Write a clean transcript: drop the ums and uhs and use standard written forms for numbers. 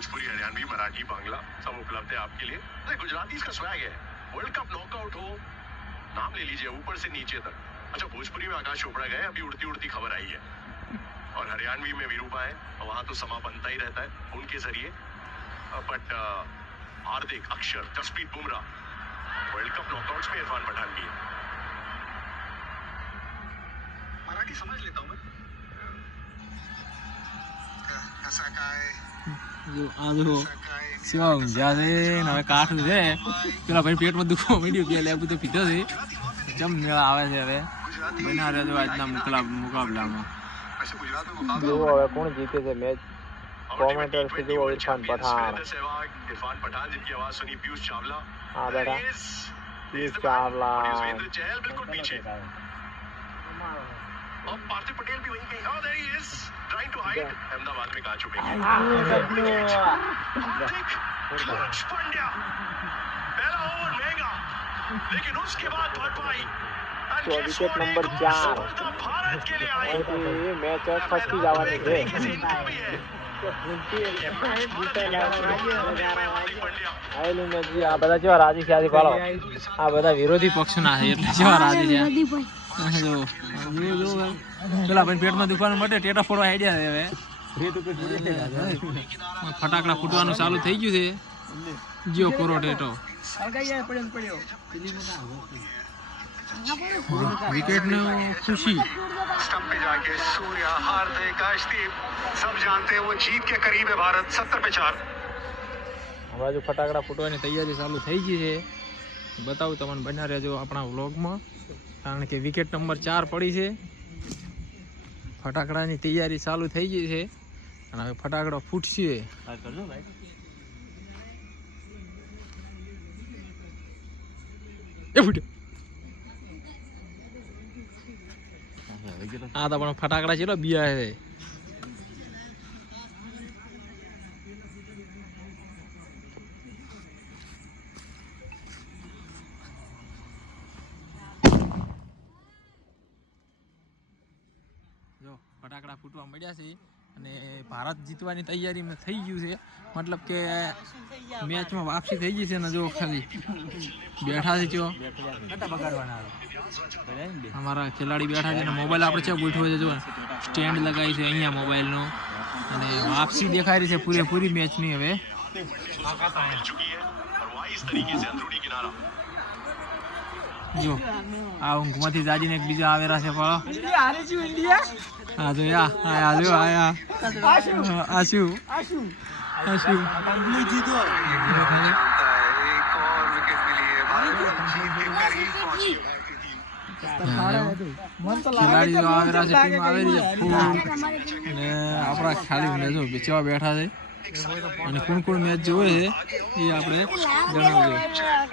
भोजपुरी, हरियाणवी, मराठी, बांग्ला सब उपलब्ध है आपके लिए। अरे गुजराती इसका स्वैग है। वर्ल्ड कप नॉकआउट हो, नाम ले लीजिए ऊपर से नीचे तक। अच्छा, भोजपुरी में आकाश चोपड़ा गए, अभी उड़ती उड़ती खबर आई है। और हरियाणवी में वीरूपा है, वहां तो समा बनता ही रहता है उनके जरिए। But Hardik, Axar, Jasprit Bumrah, world cup knockouts में इरफान पठान भी है। मराठी समझ लेता हूँ मैं। ऐसा काय જો આ જો સેવા ઊંઝા છે ને હવે કાઠું છે પેલા ભાઈ પેટમાં દુખવા માંડ્યું કે લેબુ તો પીધો છે જમ મેળા આવે છે હવે બના રહેજો આજના મુકાબલામાં જો હવે કોણ જીતે છે મેચ કોમેન્ટર से जो इरफान पठान जिनकी आवाज सुनी पीयूष चावला। हाँ बेटा पीयूष चावला बिल्कुल पीछे और पार्थिव पटेल भी वहीं कहीं। Oh, there he is, trying to hide। Ahmedabad में कहाँ छुपेंगे? हर्ष पांड्या, पहला ओवर महंगा, लेकिन उसके बाद भरपाई। तो विकेट नंबर 4 भारत के लिए आई। ये मैच फर्स्ट जवानी है આયેલું મેચ જી આ બધા જેવા રાજી છે આજે પાડો આ બધા વિરોધી પક્ષના છે એટલે જેવા રાજી છે જો પેલા ભાઈ પેટમાં દુખવાનું માટે ટેટા ફોડવા આઈડિયા છે હવે ફટાકડા ફૂટવાનું ચાલુ થઈ ગયું છે જીઓ કોરો ટેટો विकेट ने खुशी स्टंप पे जाके सूर्या, हार्दिक, अर्शदीप सब जानते हैं वो जीत के करीब है भारत। 70 पे 4 હવે જો ફટાકડા ફૂટવાની તૈયારી ચાલુ થઈ ગઈ છે બતાવું તમને બન્યા રહેજો આપણા વ્લોગમાં કારણ કે વિકેટ નંબર 4 પડી છે ફટાકડાની તૈયારી ચાલુ થઈ ગઈ છે અને હવે ફટાકડો ફૂટશે એ ફૂટ્યો આ તો પણ ફટાકડા છે બીયા છે જો ફટાકડા ફૂટવા મળ્યા છે અને ભારત જીતવાની તૈયારીમાં થઈ ગયું છે મતલબ કે મેચમાં વાપસી થઈ ગઈ છે ને જો ખાલી બેઠા છે જો અમારા ખેલાડી બેઠા છે ને મોબાઈલ આપણે છે ગોઠવો છે જો સ્ટેન્ડ લગાવી છે અહીંયા મોબાઈલનો અને વાપસી દેખાઈ રહી છે પૂરેપૂરી મેચની હવે જો આ ઊંઘમાંથી જાજીને એક બીજા આવેલા છે ફળો હા જો યા આ જો આયા આશુ આશુ જીતો એક और विकेट मिली है भारत जीत के करीब पहुंची। ખેલાડી જો આવેલા છે ટીમ આવેલી છે અને આપણા ખાલી જો બેચવા બેઠા છે અને કોણ કોણ મેચ જોવે છે એ આપણે જણાવજો।